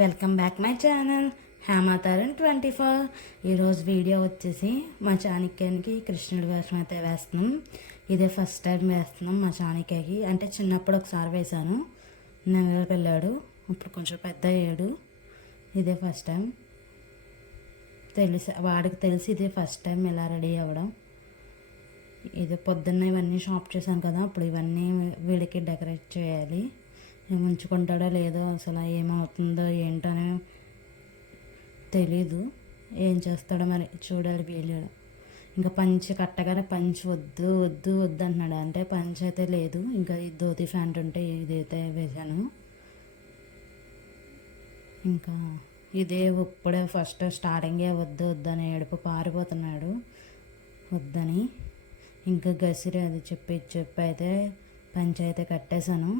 Welcome back my channel హేమాతారన్ 24. ఈరోజు video వచ్చేసి మా చాణక్యానికి కృష్ణుడి వేషం అయితే వేస్తున్నాం. ఇదే ఫస్ట్ టైం వేస్తున్నాం మా చాణక్యకి. అంటే చిన్నప్పుడు ఒకసారి వేశాను, నెల వెళ్ళాడు, ఇప్పుడు కొంచెం పెద్ద అయ్యాడు. ఇదే ఫస్ట్ టైం వాడికి తెలిసి ఇదే ఫస్ట్ టైం ఇలా రెడీ అవ్వడం. ఇది పొద్దున్న ఇవన్నీ షాప్ చేశాను కదా, ఇప్పుడు ఇవన్నీ వీడికి డెకరేట్ చేయాలి. ఉంచుకుంటాడో లేదో, అసలు ఏమవుతుందో ఏంటనే తెలీదు. ఏం చేస్తాడో మరి చూడాలి వీడియోలో. ఇంకా పంచి కట్టగానే పంచి వద్దు వద్దు వద్దు అంటున్నాడు. అంటే పంచి అయితే లేదు, ఇంకా ఈ ధోతి ప్యాంట్ ఉంటే ఇదైతే వేశాను. ఇంకా ఇదే ఇప్పుడే ఫస్ట్ స్టార్టింగే వద్దు వద్దని ఏడుపు పారిపోతున్నాడు వద్దని. ఇంకా గసిరి అది చెప్పి అయితే పంచి అయితే కట్టేశాను.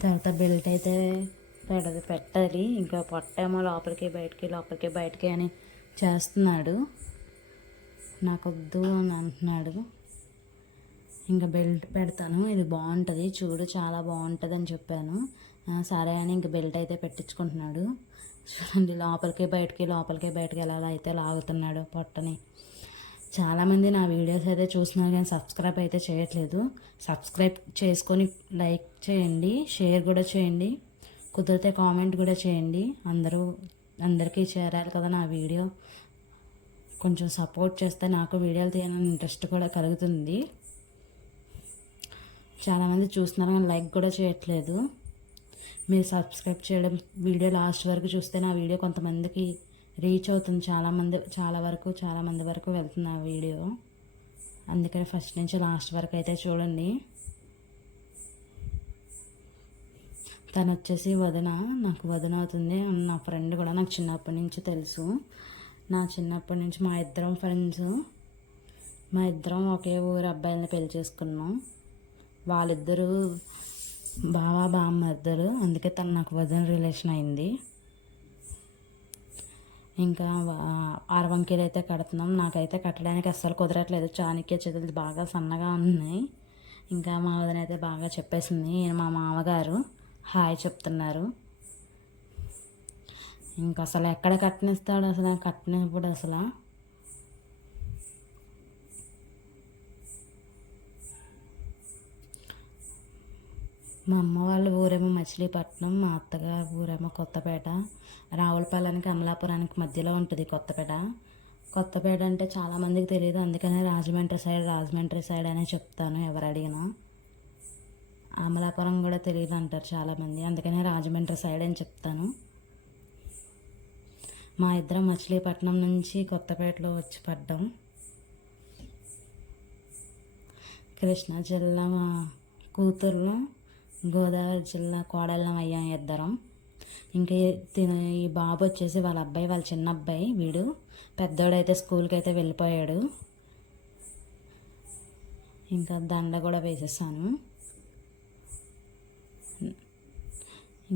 తర్వాత బెల్ట్ అయితే పెట్టాలి. ఇంకా పొట్టేమో లోపలికి బయటికి అని చేస్తున్నాడు. నాకొద్దు అని అంటున్నాడు. ఇంకా బెల్ట్ పెడతాను, ఇది బాగుంటుంది చూడు, చాలా బాగుంటుంది అని చెప్పాను. సరే అని ఇంక బెల్ట్ అయితే పెట్టించుకుంటున్నాడు. చూడండి, లోపలికి బయటికి ఎలా అయితే లాగుతున్నాడు పొట్టని. చాలామంది నా వీడియోస్ అయితే చూస్తున్నారు కానీ సబ్స్క్రైబ్ అయితే చేయట్లేదు. సబ్స్క్రైబ్ చేసుకొని లైక్ చేయండి, షేర్ కూడా చేయండి, కుదిరితే కామెంట్ కూడా చేయండి. అందరికీ చేరాలి కదా నా వీడియో. కొంచెం సపోర్ట్ చేస్తే నాకు వీడియోలు తీయాలని ఇంట్రెస్ట్ కూడా కలుగుతుంది. చాలామంది చూస్తున్నారు కానీ లైక్ కూడా చేయట్లేదు. మీరు సబ్స్క్రైబ్ చేయడం, వీడియో లాస్ట్ వరకు చూస్తే నా వీడియో కొంతమందికి రీచ్ అవుతుంది. చాలా మంది వరకు వెళ్తుంది ఆ వీడియో. అందుకని ఫస్ట్ నుంచి లాస్ట్ వరకు అయితే చూడండి. తను వచ్చేసి నాకు వదిన అవుతుంది. నా ఫ్రెండ్ కూడా నాకు చిన్నప్పటి నుంచి తెలుసు. చిన్నప్పటి నుంచి మా ఇద్దరం ఫ్రెండ్స్. మా ఇద్దరం ఒకే ఊరు అబ్బాయిలని పెళ్లి చేసుకున్నాం. వాళ్ళిద్దరూ బామ్మర్దలు, అందుకే తను నాకు వదిన రిలేషన్ అయింది. ఇంకా ఆరవంకీలు అయితే కడుతున్నాం. నాకైతే కట్టడానికి అస్సలు కుదరట్లేదు. చాణక్య చేతులు బాగా సన్నగా ఉన్నాయి. ఇంకా మా వదిన అయితే బాగా చెప్పేసింది. మా మామగారు హాయ్ చెప్తున్నారు. ఇంకా అసలు ఎక్కడ కట్టనిస్తాడు, అసలు కట్టినప్పుడు అసలు మా అమ్మ వాళ్ళ ఊరేమో మచిలీపట్నం, మా అత్తగారు ఊరేమో కొత్తపేట. రావులపాలెనికి అమలాపురానికి మధ్యలో ఉంటుంది కొత్తపేట అంటే చాలామందికి తెలియదు, అందుకనే రాజమండ్రి సైడ్ అనే చెప్తాను ఎవరు అడిగినా. అమలాపురం కూడా తెలియదు అంటారు చాలామంది, అందుకనే రాజమండ్రి సైడ్ అని చెప్తాను. మా ఇద్దరం మచిలీపట్నం నుంచి కొత్తపేటలో వచ్చి పడ్డాం. కృష్ణా జిల్లా కూతుర్లో, గోదావరి జిల్లా కోడళ్ళం అయ్యాం ఇద్దరం. ఇంకా ఈ బాబు వచ్చేసి వాళ్ళ అబ్బాయి, వాళ్ళ చిన్న అబ్బాయి. వీడు పెద్దోడైతే స్కూల్కి అయితే వెళ్ళిపోయాడు. ఇంకా దండ కూడా వేసేసాను.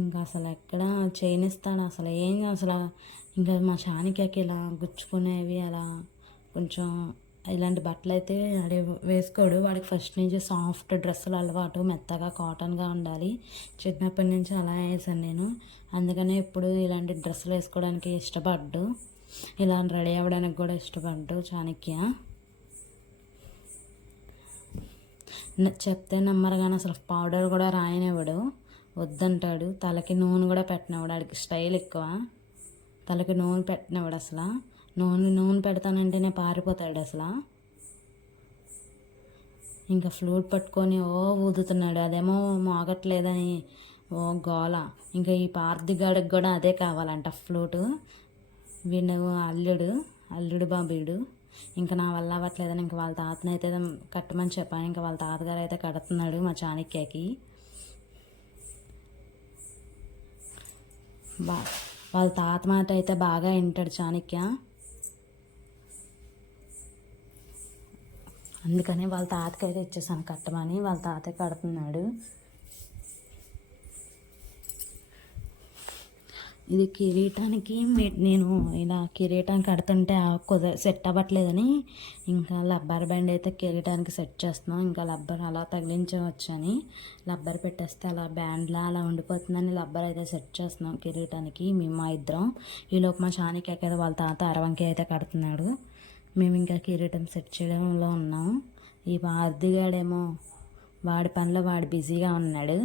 ఇంకా అసలు ఎక్కడ చేయనిస్తాడు అసలు ఇంకా మా చాణక్యకి ఇలా గుచ్చుకునేవి అలా కొంచెం ఇలాంటి బట్టలు అయితే వేసుకోడు. వాడికి ఫస్ట్ నుంచి సాఫ్ట్ డ్రెస్సులు అలవాటు, మెత్తగా కాటన్గా ఉండాలి. చిన్నప్పటి నుంచి అలా వేసాను నేను. అందుకనే ఇప్పుడు ఇలాంటి డ్రెస్సులు వేసుకోవడానికి ఇష్టపడ్డు, ఇలా రెడీ అవ్వడానికి కూడా ఇష్టపడ్డు చాణక్య. చెప్తే నమ్మరు కానీ అసలు పౌడర్ కూడా రాయనివ్వడు, వద్దంటాడు. తలకి నూనె కూడా పెట్టినవాడు, వాడికి స్టైల్ ఎక్కువ. తలకి నూనె పెట్టినవాడు అసలు. నూనె పెడతానంటేనే పారిపోతాడు అసలు. ఇంకా ఫ్లూట్ పట్టుకొని ఊదుతున్నాడు, అదేమో మోగట్లేదని గోల. ఇంకా ఈ పార్థిగాడికి కూడా అదే కావాలంట ఫ్లూటు. వీడు అల్లుడు బాబీడు. ఇంకా నా వల్ల అవ్వట్లేదని ఇంకా వాళ్ళ తాతనైతే కట్టమని చెప్పాను. ఇంకా వాళ్ళ తాతగారు అయితే కడుతున్నాడు మా చాణక్యకి. వాళ్ళ తాత మాట అయితే బాగా వింటాడు చాణక్య. అందుకని వాళ్ళ తాతకైతే ఇచ్చేసాను కట్టమని. వాళ్ళ తాత కడుతున్నాడు. ఇది కిరీటానికి నేను ఇలా కిరీటం కడుతుంటే సెట్ అవ్వట్లేదని ఇంకా రబ్బర్ బ్యాండ్ అయితే కిరీటానికి సెట్ చేస్తున్నాం. ఇంకా రబ్బర్ అలా తగిలించవచ్చు అని రబ్బర్ పెట్టేస్తే అలా బ్యాండ్లా అలా ఉండిపోతుందని రబ్బర్ అయితే సెట్ చేస్తున్నాం కిరీటానికి మేము మా ఇద్దరం. ఈలోపు మా చానికి అయితే వాళ్ళ తాత అరవంకి అయితే కడుతున్నాడు. మేము ఇంకా కిరీటం సెట్ చేయడంలో ఉన్నాం. ఈ వార్దిగాడేమో వాడి పనిలో వాడు బిజీగా ఉన్నాడు.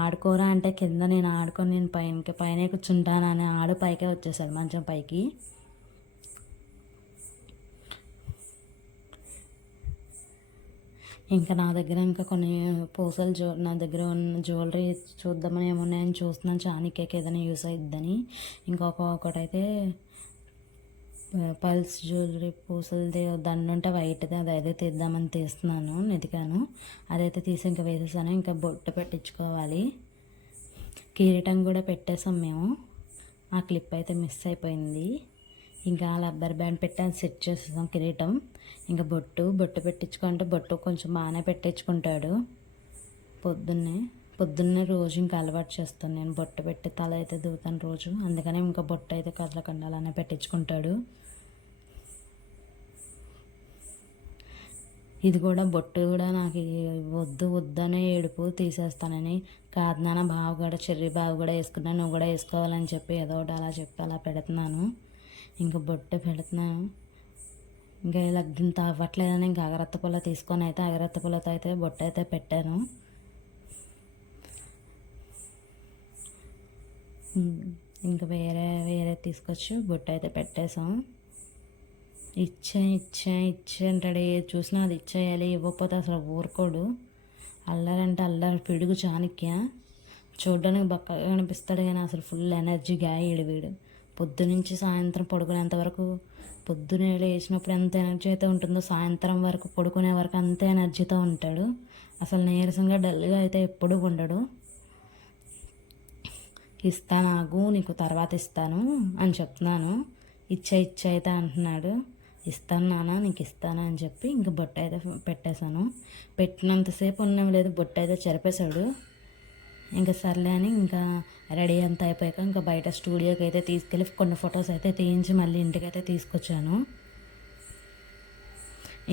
ఆడుకోరా అంటే కింద నేను ఆడుకొని నేను పైన కూర్చుంటానని ఆడు పైకే వచ్చేసాడు మంచం పైకి. ఇంకా నా దగ్గర ఇంకా కొన్ని పూసలు నా దగ్గర ఉన్న జ్యువెలరీ చూద్దామని ఏమున్నాయని చూస్తున్నాను. చానికేకి ఏదైనా యూస్ అయిద్దని. ఇంకొకటైతే పల్స్ జ్యువెలరీ పూసలది దండ ఉంటే వైట్ది అదైతే తీద్దామని తీస్తున్నాను. ఎదిగాను అదైతే తీసి ఇంకా వేసేసాను. ఇంకా బొట్టు పెట్టించుకోవాలి. కిరీటం కూడా పెట్టేసాం మేము. ఆ క్లిప్ అయితే మిస్ అయిపోయింది. ఇంకా రబ్బర్ బ్యాండ్ పెట్టి అది సెట్ చేసేసాం కిరీటం. ఇంకా బొట్టు పెట్టించుకుంటే బొట్టు కొంచెం బాగానే పెట్టించుకుంటాడు. పొద్దున్నే రోజు ఇంకా అలవాటు చేస్తాను నేను. బొట్టు పెట్టి తల అయితే దువ్వుతాను రోజు. అందుకనే ఇంకా బొట్టు అయితే కదలకుండా అలానే పెట్టించుకుంటాడు. ఇది కూడా బొట్టు కూడా నాకు వద్దనే ఏడుపు తీసేస్తానని కాదు నాన్న బావ కూడా చెర్రీ బావ కూడా వేసుకున్నా నువ్వు కూడా వేసుకోవాలని చెప్పి ఏదో ఒకటి అలా చెప్పి అలా పెడుతున్నాను. ఇంకా బొట్టు పెడుతున్నాను. ఇంకా ఇలా ఇంత అవ్వట్లేదని ఇంకా అగరత్త పుల్ల తీసుకొని అయితే అగరత్త పుల్లతో అయితే బొట్టు అయితే పెట్టాను. ఇంకా వేరే తీసుకొచ్చి బొట్టు అయితే పెట్టేసాం. ఇచ్చే అంటాడు. ఏది చూసినా అది ఇచ్చేయాలి. ఇవ్వకపోతే అసలు ఊరుకోడు. అల్లరంటే అల్లరి పిడుగు చాణక్య. చూడడానికి బక్కగా కనిపిస్తాడు కానీ అసలు ఫుల్ ఎనర్జీగా వీడు. పొద్దునుంచి సాయంత్రం పడుకునేంత వరకు, పొద్దునే లేచినప్పుడు ఎంత ఎనర్జీ అయితే ఉంటుందో సాయంత్రం వరకు పడుకునే వరకు అంతే ఎనర్జీతో ఉంటాడు. అసలు నీరసంగా డల్గా అయితే ఎప్పుడూ ఉండడు. ఇస్తాను నీకు తర్వాత ఇస్తాను అని చెప్తున్నాను. ఇచ్చే అయితే అంటున్నాడు. ఇస్తాను నాన్న నీకు ఇస్తాను అని చెప్పి ఇంక బొట్టు అయితే పెట్టేశాను. పెట్టినంతసేపు ఉన్నాం లేదు బొట్టు అయితే చెరిపేశాడు. ఇంకా సర్లే అని ఇంకా రెడీ అంతా అయిపోయాక ఇంకా బయట స్టూడియోకి అయితే తీసుకెళ్ళి కొన్ని ఫొటోస్ అయితే తీయించి మళ్ళీ ఇంటికి అయితే తీసుకొచ్చాను.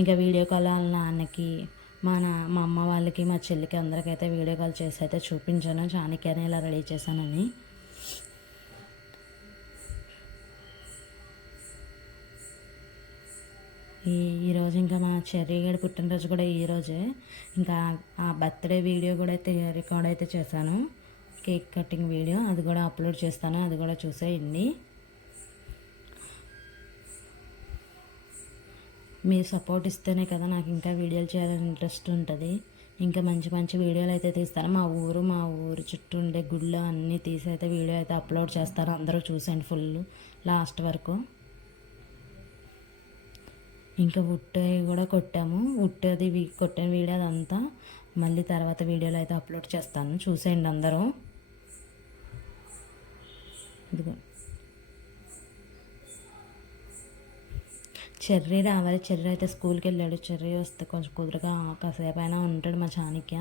ఇంకా వీడియో కాల్ వాళ్ళ నాన్నకి మా అమ్మ వాళ్ళకి మా చెల్లికి అందరికైతే వీడియో కాల్ చేసి అయితే చూపించాను. చాణక్యని ఇలా రెడీ చేశానని. ఈరోజు ఇంకా మా చెర్రీ గడి పుట్టినరోజు కూడా ఈరోజే. ఇంకా ఆ బర్త్డే వీడియో కూడా అయితే రికార్డ్ అయితే చేశాను. కేక్ కటింగ్ వీడియో అది కూడా అప్లోడ్ చేస్తాను. అది కూడా చూసేయండి. మీరు సపోర్ట్ ఇస్తేనే కదా నాకు ఇంకా వీడియోలు చేయాలని ఇంట్రెస్ట్ ఉంటుంది. ఇంకా మంచి మంచి వీడియోలు అయితే తీస్తాను. మా ఊరు చుట్టూ ఉండే గుళ్ళు అన్నీ తీసి అయితే వీడియో అయితే అప్లోడ్ చేస్తాను. అందరూ చూసేయండి ఫుల్ లాస్ట్ వరకు. ఇంకా ఉట్టు కూడా కొట్టాము. ఉట్టది కొట్టిన వీడియో అదంతా మళ్ళీ తర్వాత వీడియోలో అయితే అప్లోడ్ చేస్తాను. చూసేయండి అందరూ. ఇదిగో చెర్రీ రావాలి. చెర్రీ అయితే స్కూల్కి వెళ్ళాడు. చెర్రీ వస్తే కొంచెం కుదురుగా కాసేపు అయినా ఉంటాడు మా చాణక్య.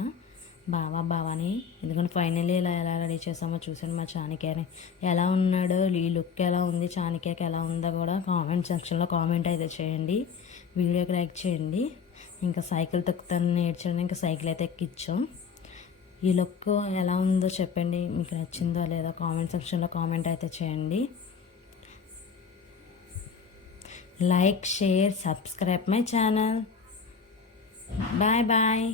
బావాని ఎందుకంటే ఫైనల్లీ ఎలా రెడీ చేసామో చూసాను. మా చాణక్యని ఎలా ఉన్నాడో, ఈ లుక్ ఎలా ఉంది, చాణక్యకి ఎలా ఉందో కూడా కామెంట్ సెక్షన్లో కామెంట్ అయితే చేయండి. వీడియోకి లైక్ చేయండి. ఇంకా సైకిల్ తొక్కుతాను నేర్చుకుని ఇంకా సైకిల్ అయితే ఎక్కించాం. ఈ లుక్ ఎలా ఉందో చెప్పండి. మీకు నచ్చిందో లేదో కామెంట్ సెక్షన్లో కామెంట్ అయితే చేయండి. Like, share, subscribe my channel. Bye.